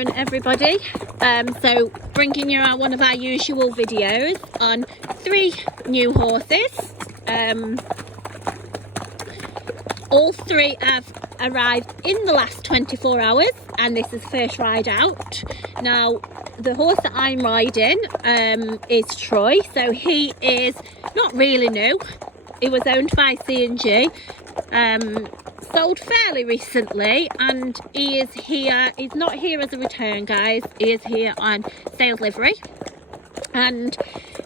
afternoon, everybody. So bringing you one of our usual videos on 3 new horses. All 3 have arrived in the last 24 hours and this is first ride out. Now the horse that I'm riding is Troy, so he is not really new. He was owned by CnG, sold fairly recently, and he is here. He's not here as a return, guys. He is here on sales livery, and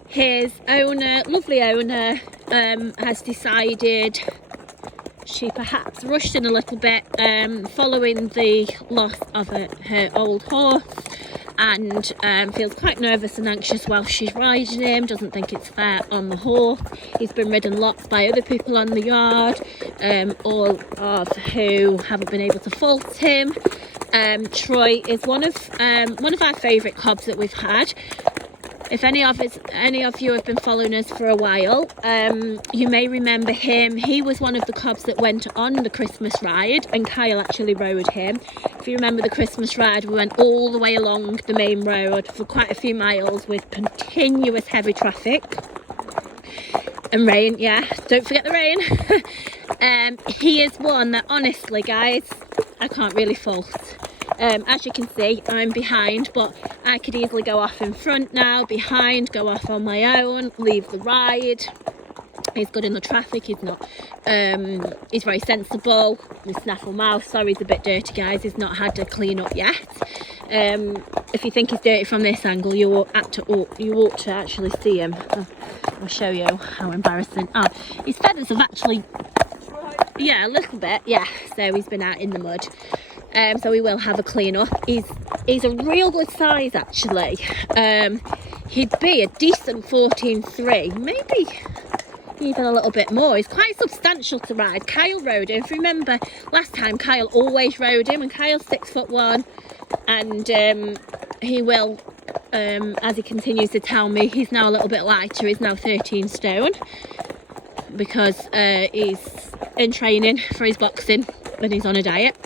his owner, lovely owner, has decided she perhaps rushed in a little bit following the loss of her old horse, and feels quite nervous and anxious while she's riding him, doesn't think it's fair on the horse. He's been ridden lots by other people on the yard, all of who haven't been able to fault him. Troy is one of our favourite cobs that we've had. If any of you have been following us for a while, you may remember him. He was one of the cobs that went on the Christmas ride, and Kyle actually rode him. If you remember the Christmas ride, we went all the way along the main road for quite a few miles with continuous heavy traffic and rain. Yeah, don't forget the rain. He is one that, honestly, guys, I can't really fault. As you can see, I'm behind, but I could easily go off in front now, behind, go off on my own, leave the ride. He's good in the traffic. He's not he's very sensible. The snaffle mouth, sorry, he's a bit dirty, guys. He's not had to clean up yet. If you think he's dirty from this angle, you ought to actually see him. I'll show you how embarrassing. Oh, his feathers have actually, yeah, a little bit, yeah. So he's been out in the mud. So we will have a clean up. He's a real good size, actually. He'd be a decent 14.3, maybe even a little bit more. He's quite substantial to ride. Kyle rode him. If you remember last time, Kyle always rode him, and Kyle's 6'1", and he will, as he continues to tell me, he's now a little bit lighter. He's now 13 stone because he's in training for his boxing when he's on a diet.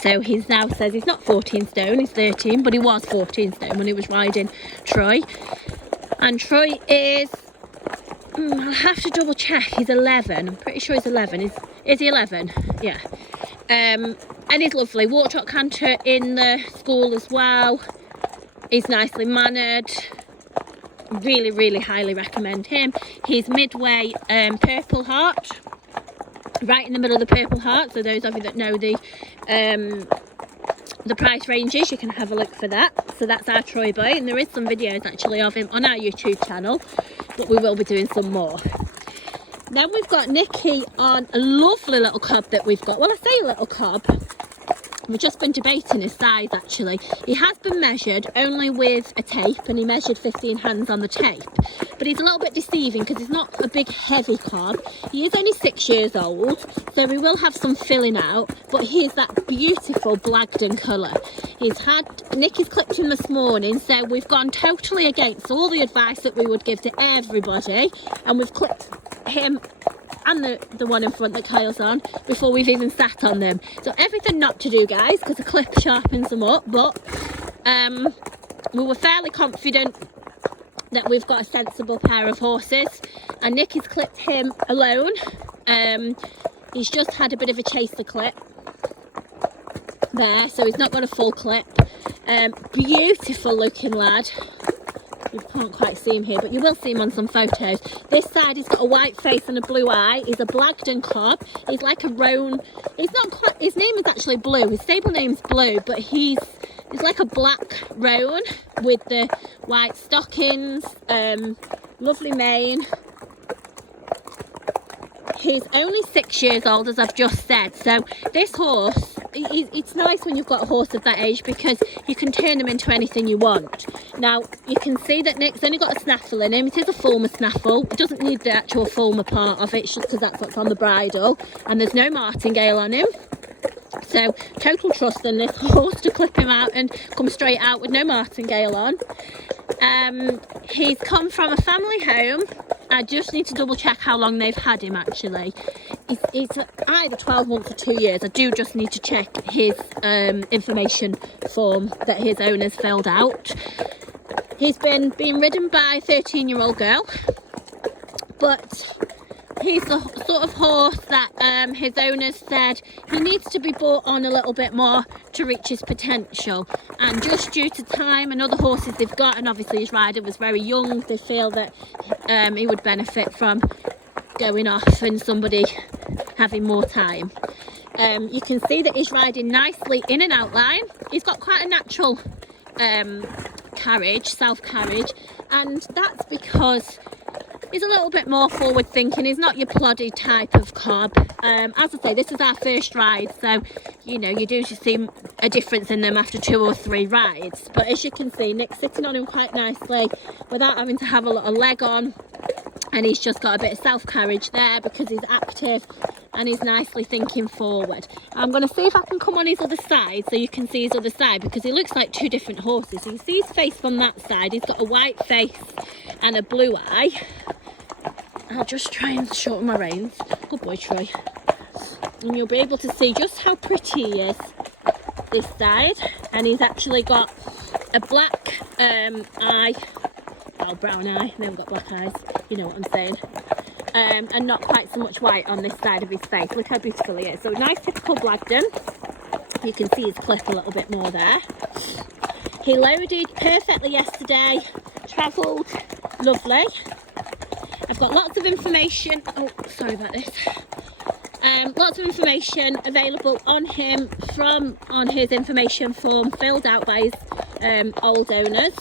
So he now says he's not 14 stone, he's 13, but he was 14 stone when he was riding Troy. And Troy is, I'll have to double check, he's 11. I'm pretty sure he's 11. Is he 11? Yeah. And he's lovely. Walk-trot canter in the school as well. He's nicely mannered. Really, really highly recommend him. He's midway Purple Heart. Right in the middle of the Purple Heart, so those of you that know the price ranges, you can have a look for that. So that's our Troy boy, and there is some videos actually of him on our YouTube channel, but we will be doing some more. Then we've got Nicky on a lovely little cob that we've got. Well, I say little cob, we've just been debating his size actually. He has been measured only with a tape, and he measured 15 hands on the tape, but he's a little bit deceiving because he's not a big heavy cob. He is only 6 years old, so we will have some filling out, but he's that beautiful Blagden colour. Nicky's clipped him this morning, so we've gone totally against all the advice that we would give to everybody, and we've clipped him and the one in front that Kyle's on before we've even sat on them. So everything not to do, guys, because the clip sharpens them up, but we were fairly confident that we've got a sensible pair of horses, and Nicky's clipped him alone. He's just had a bit of a chaser clip there, so he's not got a full clip. Beautiful looking lad. You can't quite see him here, but you will see him on some photos. This side, he's got a white face and a blue eye. He's a Blagden cob. He's like a roan. He's not quite, his name is actually Blue. His stable name's Blue, but he's like a black roan with the white stockings, lovely mane. He's only 6 years old, as I've just said. So this horse, it's nice when you've got a horse of that age because you can turn him into anything you want. Now, you can see that Nick's only got a snaffle in him. It is a Fulmer snaffle. It doesn't need the actual Fulmer part of it, it's just because that's what's on the bridle. And there's no martingale on him. So, total trust in this horse to clip him out and come straight out with no martingale on. He's come from a family home. I just need to double check how long they've had him actually. It's either 12 months or 2 years. I do just need to check his information form that his owners filled out. He's been being ridden by a 13-year-old girl, but he's the sort of horse that his owners said he needs to be brought on a little bit more to reach his potential, and just due to time and other horses they've got, and obviously his rider was very young, they feel that he would benefit from going off and somebody having more time. You can see that he's riding nicely in and out line. He's got quite a natural carriage, self carriage, and that's because he's a little bit more forward thinking. He's not your ploddy type of cob. As I say, this is our first ride, so you know, you do see a difference in them after 2 or 3 rides. But as you can see, Nick's sitting on him quite nicely without having to have a lot of leg on, and he's just got a bit of self carriage there because he's active and he's nicely thinking forward. I'm going to see if I can come on his other side so you can see his other side, because he looks like 2 different horses. You can see his face from that side. He's got a white face and a blue eye. I'll just try and shorten my reins. Good boy, Troy. And you'll be able to see just how pretty he is this side. And he's actually got a black eye. Oh, brown eye. They haven't got black eyes. You know what I'm saying. And not quite so much white on this side of his face. Look how beautiful he is. So nice typical Blagdon. You can see his clip a little bit more there. He loaded perfectly yesterday. Travelled lovely. I've got lots of information. Oh, sorry about this. Lots of information available on him on his information form filled out by his old owners.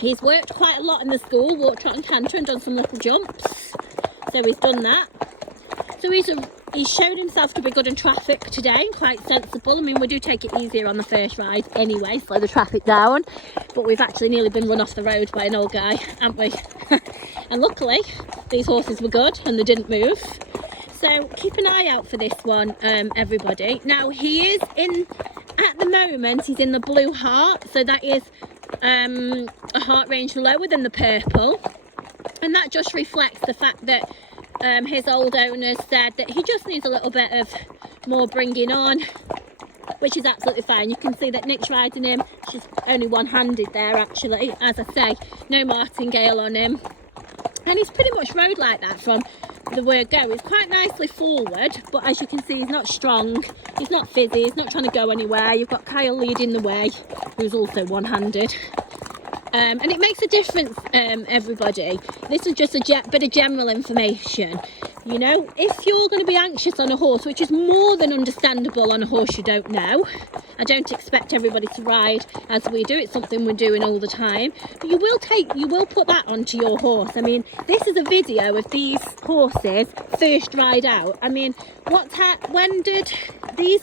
He's worked quite a lot in the school, walked, trot and canter, and done some little jumps. So he's done that. So he's shown himself to be good in traffic today, and quite sensible. I mean, we do take it easier on the first ride anyway, slow the traffic down. But we've actually nearly been run off the road by an old guy, haven't we? And luckily, these horses were good and they didn't move. So keep an eye out for this one, everybody. Now, he is at the moment, he's in the blue heart. So that is a heart range lower than the purple. And that just reflects the fact that his old owners said that he just needs a little bit of more bringing on, which is absolutely fine. You can see that Nick's riding him. She's only one-handed there, actually. As I say, no martingale on him. And he's pretty much rode like that from the word go. He's quite nicely forward, but as you can see, he's not strong. He's not fizzy. He's not trying to go anywhere. You've got Kyle leading the way, who's also one-handed. And it makes a difference, everybody. This is just a bit of general information. You know, if you're going to be anxious on a horse, which is more than understandable on a horse you don't know, I don't expect everybody to ride as we do. It's something we're doing all the time. But you will put that onto your horse. I mean, this is a video of these horses first ride out. I mean, when did these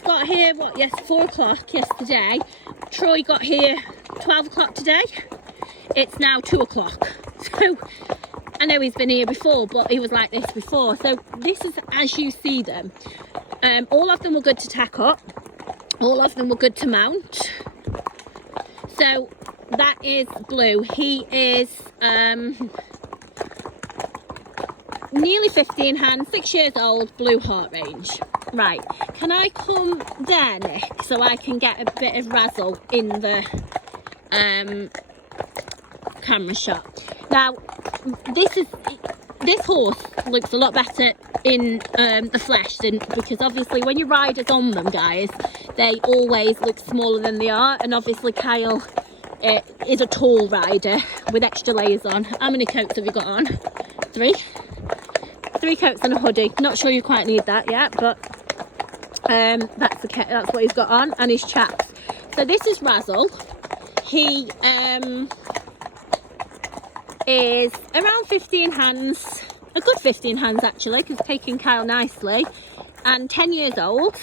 got here? What? Yes, 4 o'clock yesterday. Troy got here 12 o'clock today. It's now 2 o'clock. So I know he's been here before, but he was like this before. So this is as you see them. All of them were good to tack up. All of them were good to mount. So that is Blue. He is nearly 15 hands, 6 years old, blue heart range. Right, can I come there, Nick, so I can get a bit of Razzle in the camera shot. Now, this horse looks a lot better in the flesh because obviously when your rider's on them, guys, they always look smaller than they are. And obviously Kyle is a tall rider with extra layers on. How many coats have you got on? 3 coats and a hoodie. Not sure you quite need that yet, but that's what he's got on, and his chaps. So this is Razzle. He is around 15 hands, a good 15 hands actually, because taking Kyle nicely, and 10 years old.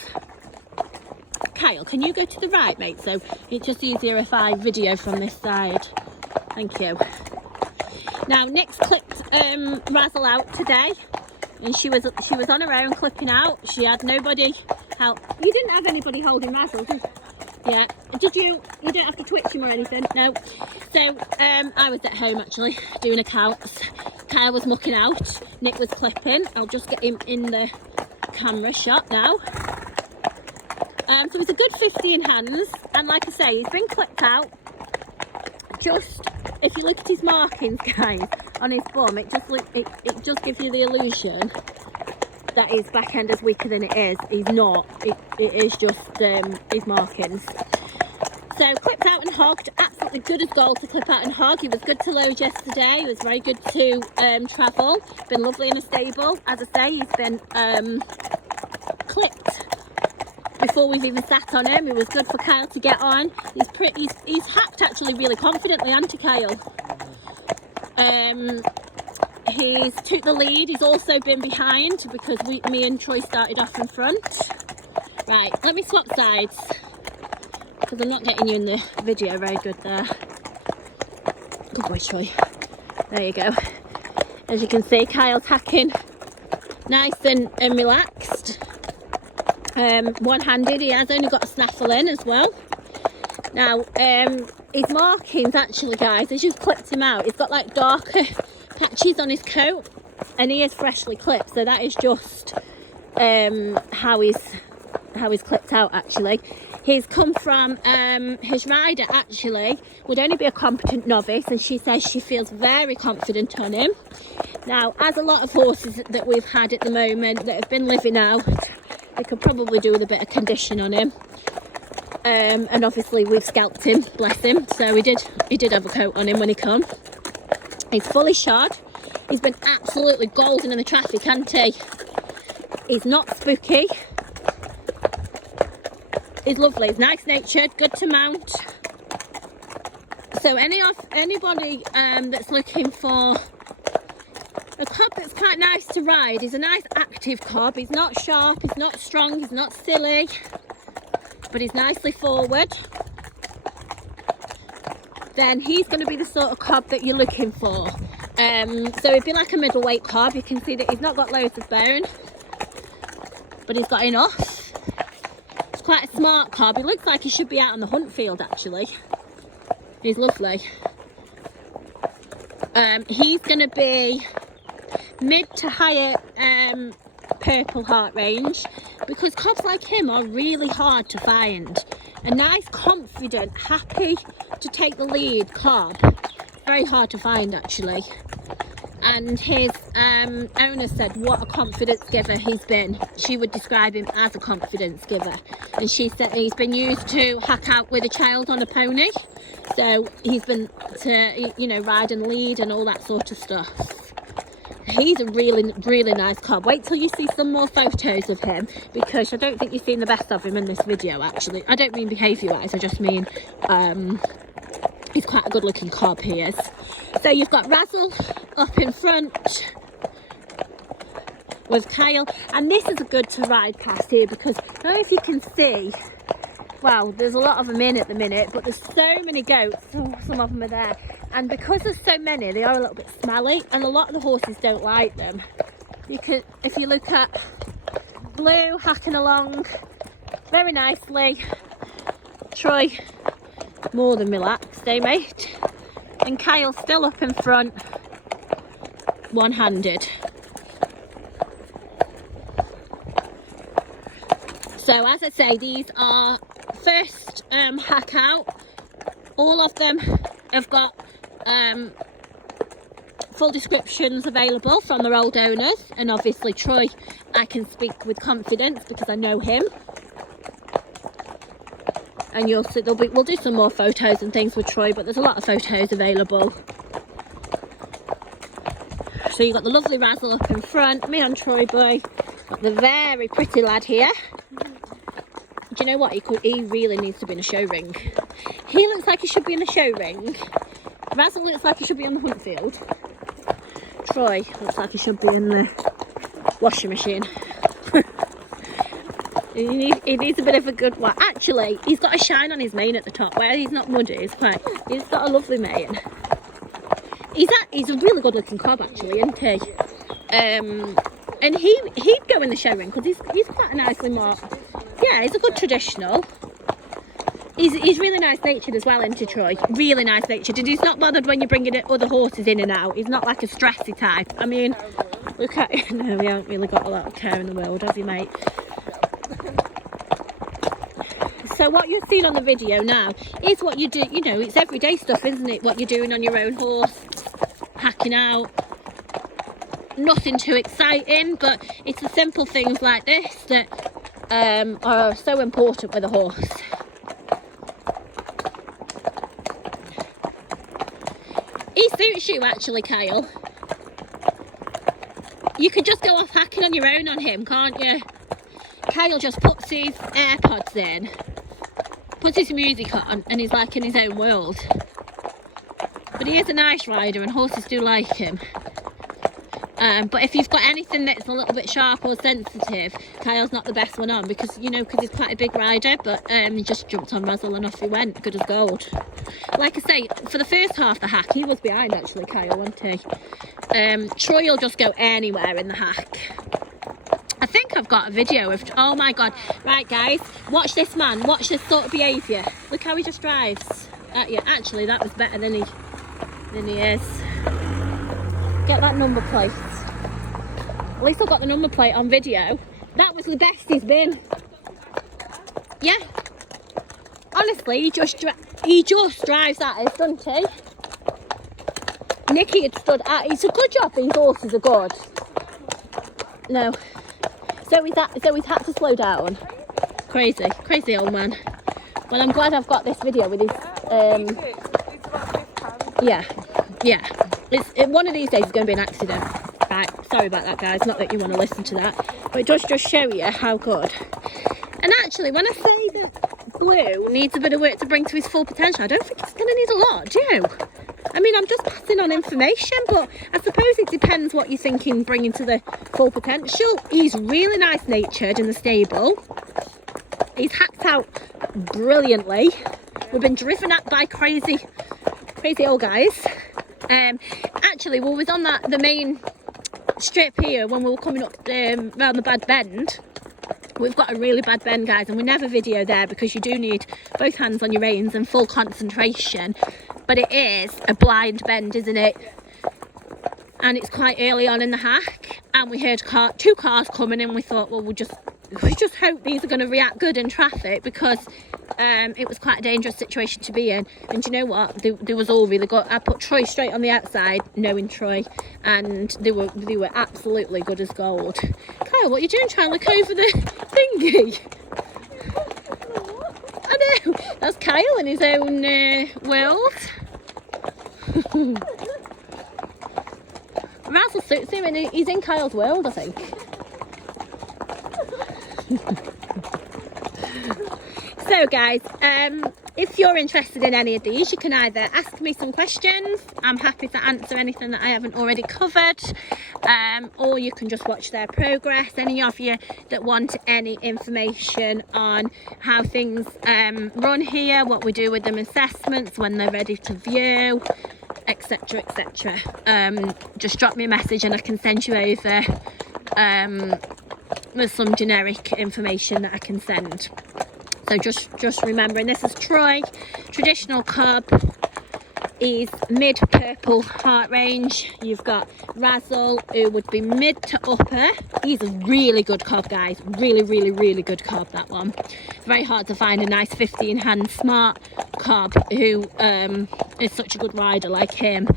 Kyle, can you go to the right, mate? So it's just easier if I video from this side. Thank you. Now Nick's clipped Razzle out today, and she was on her own clipping out. She had nobody help. You didn't have anybody holding Razzle, did you? Yeah. You don't have to twitch him or anything, no. So, I was at home actually, doing accounts. Kyle was mucking out, Nick was clipping. I'll just get him in the camera shot now. So it's a good 15 hands, and like I say, he's been clipped out. Just, if you look at his markings, guys, on his bum, it just gives you the illusion that his back end is weaker than it is. He's not. It is just his markings. So clipped out and hogged, absolutely good as gold to clip out and hog. He was good to load yesterday. He was very good to travel. Been lovely in a stable. As I say, he's been clipped before we've even sat on him. It was good for Kyle to get on. He's hacked actually really confidently, hasn't he, Kyle? He's took the lead. He's also been behind because me and Troy started off in front. Right, let me swap sides because I'm not getting you in the video very good there. Good boy, Troy. There you go. As you can see, Kyle's hacking nice and relaxed. One-handed. He has only got a snaffle in as well. Now, his markings actually, guys, as you've clipped him out, he's got like darker patches on his coat, and he is freshly clipped, so that is just how he's clipped out actually. He's come from his rider actually would only be a competent novice, and she says she feels very confident on him. Now, as a lot of horses that we've had at the moment that have been living out, we could probably do with a bit of condition on him. And obviously we've scalped him, bless him, so he did have a coat on him when he come. He's fully shod. He's been absolutely golden in the traffic, hasn't he? He's not spooky. He's lovely. He's nice natured, good to mount. So anybody that's looking for a cob that's quite nice to ride, he's a nice active cob. He's not sharp, he's not strong, he's not silly, but he's nicely forward. Then he's going to be the sort of cob that you're looking for. So he'd be like a middleweight cob. You can see that he's not got loads of bone, but he's got enough. He's quite a smart cob. He looks like he should be out on the hunt field actually. He's lovely. He's going to be mid to higher purple heart range, because cobs like him are really hard to find. A nice, confident, happy to take the lead cob, very hard to find actually. And his owner said what a confidence giver he's been. She would describe him as a confidence giver, and she said he's been used to hack out with a child on a pony, so he's been to, you know, ride and lead and all that sort of stuff. He's a really nice cob. Wait till you see some more photos of him, because I don't think you've seen the best of him in this video actually. I don't mean behaviour wise, I just mean he's quite a good looking cob, he is. So you've got Razzle up in front with Kyle, and this is a good to ride past here because I don't know if you can see, well, there's a lot of them in at the minute, but there's so many goats, so some of them are there, and because there's so many, they are a little bit smelly, and a lot of the horses don't like them. You could, if you look at Blue hacking along very nicely, Troy more than relaxed, eh mate? And Kyle still up in front, one-handed. So as I say, these are first hack out. All of them have got full descriptions available from their old owners, and obviously Troy I can speak with confidence because I know him. And you'll see we'll do some more photos and things with Troy, but there's a lot of photos available. So you've got the lovely Razzle up in front, me and Troy boy, got the very pretty lad here. Do you know what, he really needs to be in a show ring. He looks like he should be in a show ring. Razzle looks like he should be on the hunt field. Troy looks like he should be in the washing machine. He needs a bit of a good one. Actually, he's got a shine on his mane at the top where he's not muddy. He's got a lovely mane. He's a really good looking cob actually, isn't he? And he'd go in the show ring because he's quite a nicely marked. Yeah, he's a good traditional. He's really nice natured as well, isn't he, Troy? Really nice natured, and he's not bothered when you're bringing other horses in and out. He's not like a stressy type. I mean, look at no, we haven't really got a lot of care in the world, have you, mate? So what you've seen on the video now is what you do. You know, it's everyday stuff, isn't it? What you're doing on your own horse, hacking out. Nothing too exciting, but it's the simple things like this that are so important with a horse. He suits you actually, Kyle. You could just go off hacking on your own on him, can't you? Kyle just puts his AirPods in, puts his music on, and he's like in his own world. But he is a nice rider and horses do like him. But if you've got anything that's a little bit sharp or sensitive, Kyle's not the best one on, because, you know, because he's quite a big rider. But he just jumped on Razzle and off he went, good as gold. Like I say, for the first half of the hack, he was behind actually, Kyle, wasn't he? Troy will just go anywhere in the hack. I think I've got a video of, oh my god. Right guys, watch this man, watch this sort of behaviour. Look how he just drives at you. Actually, that was better than he is. Get that number plate. At least I got the number plate on video. That was the best he's been. Yeah. Honestly, he just drives at us, doesn't he? Nicky had stood at. It's a good job these horses are good. No. So he's had to slow down. Crazy old man. Well, I'm glad I've got this video with his. Yeah. One of these days it's going to be an accident. Right, sorry about that, guys. Not that you want to listen to that, but it does just show you how good. And actually, when I say that Blue needs a bit of work to bring to his full potential, I don't think he's going to need a lot, do you? I mean, I'm just passing on information, but I suppose it depends what you're thinking bringing to the full potential. He's really nice natured in the stable. He's hacked out brilliantly. We've been driven at by crazy old guys. Actually, we was on the main strip here when we were coming up around the bad bend. We've got a really bad bend, guys, and we never video there because you do need both hands on your reins and full concentration. But it is a blind bend, isn't it? And it's quite early on in the hack, and we heard two cars coming in. We thought, well, we just hope these are going to react good in traffic, because it was quite a dangerous situation to be in. And you know what? They was all really good. I put Troy straight on the outside, knowing Troy, and they were absolutely good as gold. Kyle, what are you doing trying to look over the thingy? I know, that's Kyle in his own world. Razzle suits him and he's in Kyle's world, I think. So guys, if you're interested in any of these, you can either ask me some questions. I'm happy to answer anything that I haven't already covered, or you can just watch their progress. Any of you that want any information on how things run here, what we do with them, assessments, when they're ready to view, etc, etc, just drop me a message and I can send you over with some generic information that I can send. So just remembering, this is Troy, traditional cob, is mid purple heart range. You've got Razzle, who would be mid to upper. He's a really good cob, guys, really good cob, that one. Very hard to find a nice 15 hand smart cob who is such a good rider like him.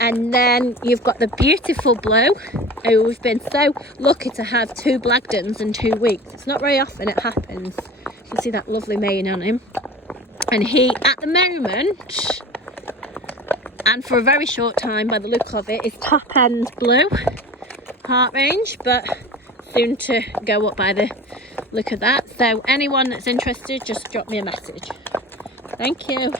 And then you've got the beautiful Blue, who we've been so lucky to have 2 Blagdons in 2 weeks. It's not very often it happens. You can see that lovely mane on him. And he, at the moment, and for a very short time by the look of it, is top end Blue heart range, but soon to go up by the look of that. So anyone that's interested, just drop me a message. Thank you.